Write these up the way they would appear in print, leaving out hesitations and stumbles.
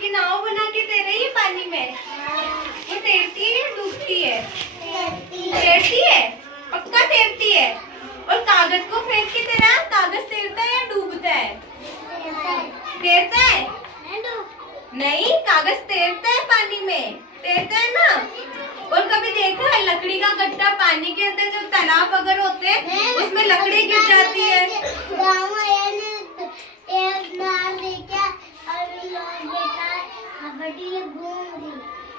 की नाव बना के दे रही है पानी में। वो तैरती है या डूबती है? तैरती है, पक्का तैरती है। और कागज को फेंक के तेरा कागज तैरता है या डूबता है? तैरता है? नहीं, कागज तैरता है पानी में, तैरता है ना। और कभी देखा है लकड़ी का गट्टा पानी के अंदर, जो तालाब अगर होते हैं उसमें लकड़ी गिर जाती है।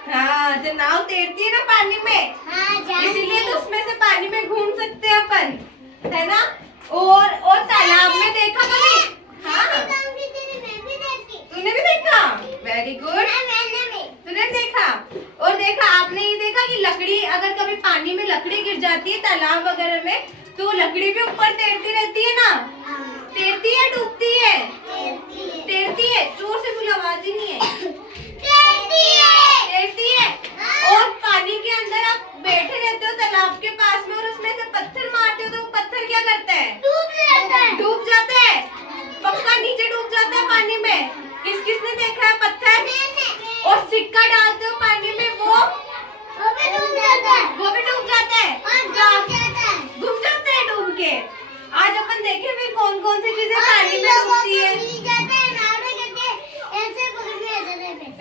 हाँ, जो नाव तैरती है ना पानी में, इसीलिए तो उसमें से पानी में घूम सकते हैं अपन, है ना। और तालाब में देखा कभी? हाँ, तूने भी देखा? वेरी गुड, तूने देखा। और देखा आपने ये देखा कि लकड़ी अगर कभी पानी में लकड़ी गिर जाती है तालाब वगैरह में, तो लकड़ी भी ऊपर तैरती रहती है ना। तैरती है, डूबती है? तैरती है। जोर से बोलो, आवाज ही नहीं है। तैरती है। और पानी के अंदर आप बैठे रहते हो तालाब के पास में और उसमें से पत्थर मारते हो, तो वो पत्थर क्या करता है? डूब जाता है। पक्का नीचे डूब जाता है पानी में। किसने देखा है पत्थर? और सिक्का डालते हो पानी में, वो भी डूब जाता है। डूब जाता है डूब के। आज अपन देखें फिर कौन कौन सी चीजें पानी में डूबती है।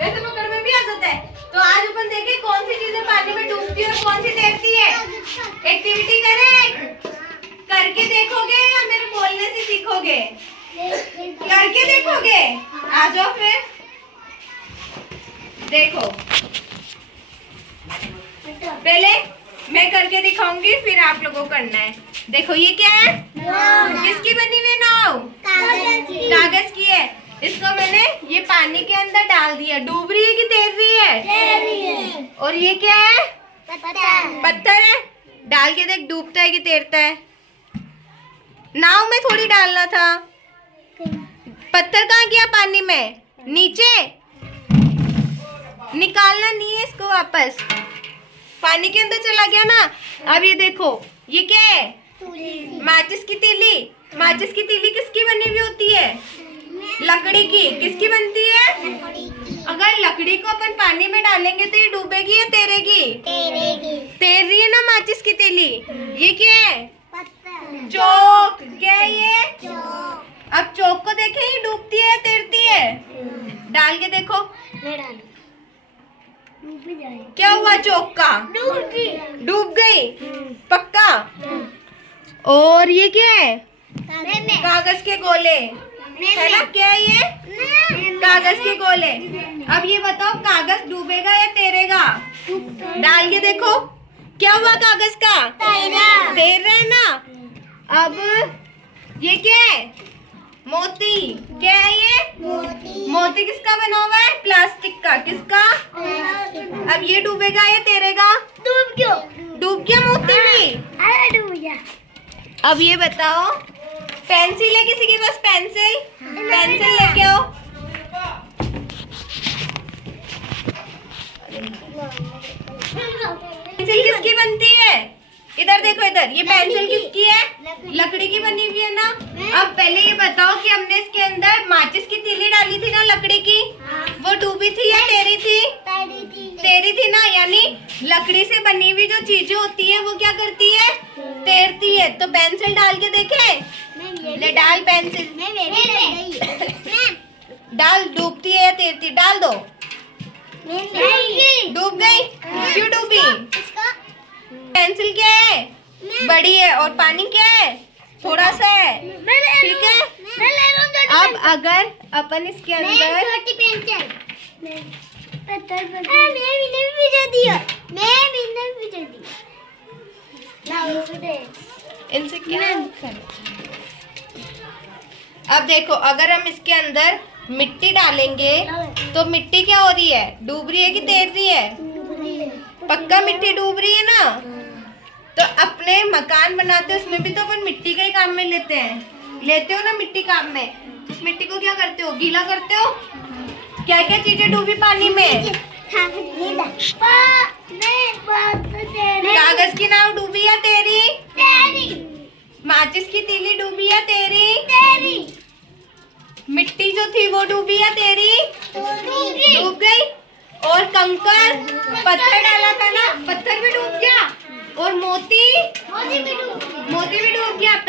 ऐसे पकड़ में भी आ जाता है। तो आज अपन देखें कौन सी चीजें पानी में डूबती है और कौन सी तैरती है। एक्टिविटी करें, करके देखोगे या मेरे बोलने से सीखोगे? करके देखोगे? आ जाओ फिर देखो। पहले मैं करके दिखाऊंगी, फिर आप लोगों को करना है। देखो ये क्या है? किसकी बनी हुई नाव? कागज की है। इसको मैंने ये पानी के अंदर डाल दिया। डूब रही है कि तैर रही है? और ये क्या है? पत्थर है। डाल के देख, डूबता है कि तैरता है? नाव में थोड़ी डालना था। पत्थर कहाँ गया पानी में? नीचे। निकालना नहीं है इसको, वापस पानी के अंदर चला गया ना। अब ये देखो, ये क्या है? माचिस की तीली। माचिस की तीली किसकी बनी हुई होती है? लकड़ी की। किसकी बनती है? अगर लकड़ी को अपन पानी में डालेंगे तो ये डूबेगी या तैरेगी? तैर रही है ना माचिस की तीली। ये क्या है? चौक। क्या है ये? अब चौक को देखें, ये डूबती है या तैरती है? डाल के देखो, क्या हुआ चौक का? डूब गई। पक्का। और ये क्या है? कागज के गोले, है ना। क्या है ये? कागज के गोले। अब ये बताओ, कागज डूबेगा या तैरेगा? डाल के देखो, क्या हुआ कागज का? तैर रहा है ना। अब ये क्या है? मोती। क्या है ये? मोती किसका बना हुआ है? प्लास्टिक का। किसका? अब ये डूबेगा या तैरेगा? डूब गया मोती भी। अब ये बताओ, पेंसिल है किसी के पास? पेंसिल लेके आओ। पेंसिल किसकी बनती है? इधर देखो, इधर। ये पेंसिल किसकी है? लकड़ी की बनी हुई है ना। अब पहले ये बताओ कि हमने इसके अंदर माचिस की तीली डाली थी ना लकड़ी की, वो डूबी थी या तैरी थी? तैरी थी ना। यानी लकड़ी से बनी हुई जो चीजें होती है वो क्या करती है? तैरती है। तो पेंसिल डाल के देखे। ले डाल पेंसिल। डाल। डूबती है या तैरती? डाल दो। डूब गई। क्यों डूबी? पेंसिल क्या है? बड़ी है। और पानी क्या है? थोड़ा सा है। ठीक है। अब अगर अपन इसके अंदर इनसे क्या करें? अब देखो, अगर हम इसके अंदर मिट्टी डालेंगे तो मिट्टी क्या हो रही है? डूब रही है कि तैर रही है? पक्का मिट्टी डूब रही है ना। तो अपने मकान बनाते हैं उसमें भी तो अपन मिट्टी का ही काम में लेते हो ना मिट्टी काम में। उस मिट्टी को क्या करते हो? गीला करते हो। क्या क्या चीजें डूबी पानी में? कागज की नाव डूबी या तैरी? माचिस की तीली डूबी या तैरी? मिट्टी जो थी वो डूबी है तेरी? डूब गई। और कंकर, पत्थर डाला था ना, पत्थर भी डूब गया। और मोती भी डूब गया।